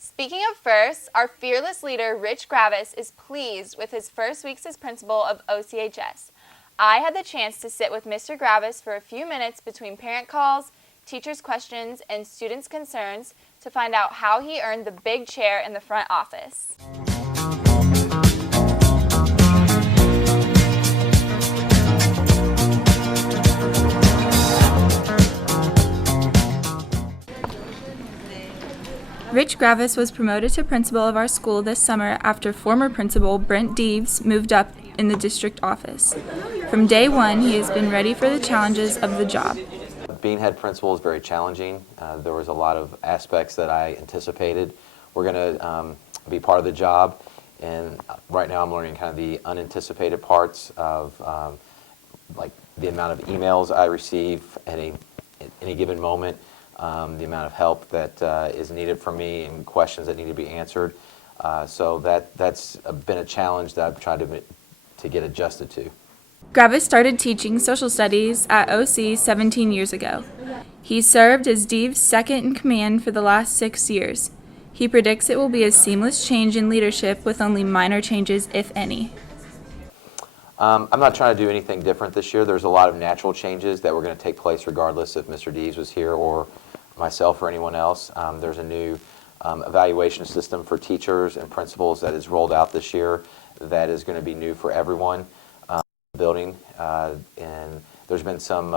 Speaking of firsts, our fearless leader, Rich Graviss, is pleased with his first weeks as principal of OCHS. I had the chance to sit with Mr. Graviss for a few minutes between parent calls, teachers' questions, and students' concerns to find out how he earned the big chair in the front office. Rich Graviss was promoted to principal of our school this summer after former principal Brent Deves moved up in the district office. From day one, he has been ready for the challenges of the job. Being head principal is very challenging. There was a lot of aspects that I anticipated were going to be part of the job, and right now I'm learning kind of the unanticipated parts of like the amount of emails I receive at any given moment, the amount of help that is needed from me and questions that need to be answered. So that's been a challenge that I've tried to get adjusted to. Graviss started teaching social studies at OC 17 years ago. He served as Deves' second in command for the last 6 years. He predicts it will be a seamless change in leadership with only minor changes, if any. I'm not trying to do anything different this year. There's a lot of natural changes that were going to take place regardless if Mr. Deves was here or myself or anyone else. There's a new evaluation system for teachers and principals that is rolled out this year that is going to be new for everyone building, and there's been some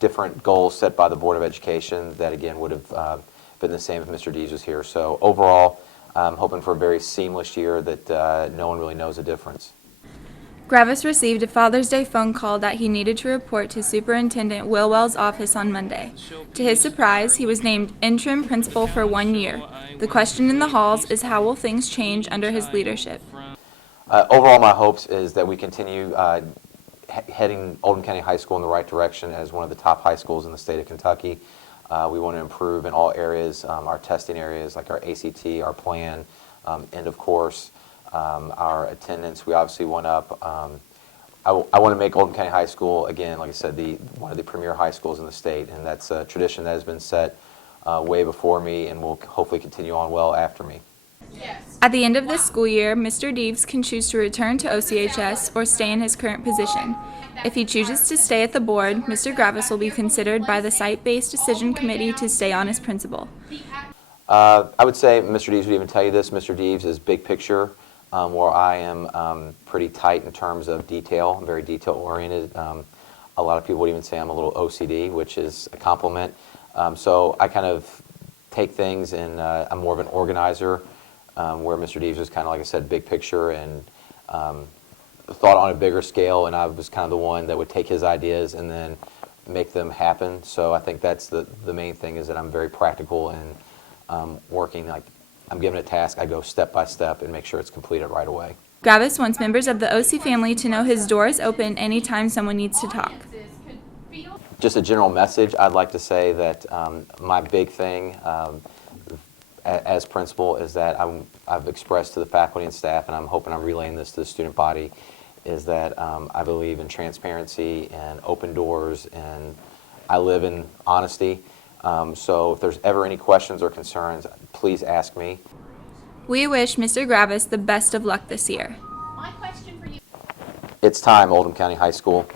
different goals set by the Board of Education that again would have been the same if Mr. Deves was here. So overall, I'm hoping for a very seamless year that no one really knows the difference. Graviss received a Father's Day phone call that he needed to report to Superintendent Wilwell's office on Monday. To his surprise, he was named interim principal for 1 year. The question in the halls is how will things change under his leadership? Overall, my hopes is that we continue heading Oldham County High School in the right direction as one of the top high schools in the state of Kentucky. We want to improve in all areas, our testing areas like our ACT, our plan, end of course, our attendance. We obviously went up. I want to make Oldham County High School, again, like I said, one of the premier high schools in the state, and that's a tradition that has been set way before me and will hopefully continue on well after me. At the end of this school year, Mr. Deves can choose to return to OCHS or stay in his current position. If he chooses to stay at the board, Mr. Graviss will be considered by the site-based decision committee to stay on as principal. I would say Mr. Deves would even tell you this. Mr. Deves is big picture, where I am pretty tight in terms of detail. I'm very detail-oriented. A lot of people would even say I'm a little OCD, which is a compliment. So I kind of take things and I'm more of an organizer. Where Mr. Deves was kind of, like I said, big picture and thought on a bigger scale, and I was kind of the one that would take his ideas and then make them happen. So I think that's the main thing, is that I'm very practical and working. Like, I'm given a task, I go step by step and make sure it's completed right away. Graviss wants members of the OC family to know his door is open anytime someone needs to talk. Just a general message, I'd like to say that my big thing as principal is that I've expressed to the faculty and staff, and I'm hoping I'm relaying this to the student body, is that I believe in transparency and open doors, and I live in honesty. So if there's ever any questions or concerns, please ask me. We wish Mr. Graviss the best of luck this year. It's time, Oldham County High School.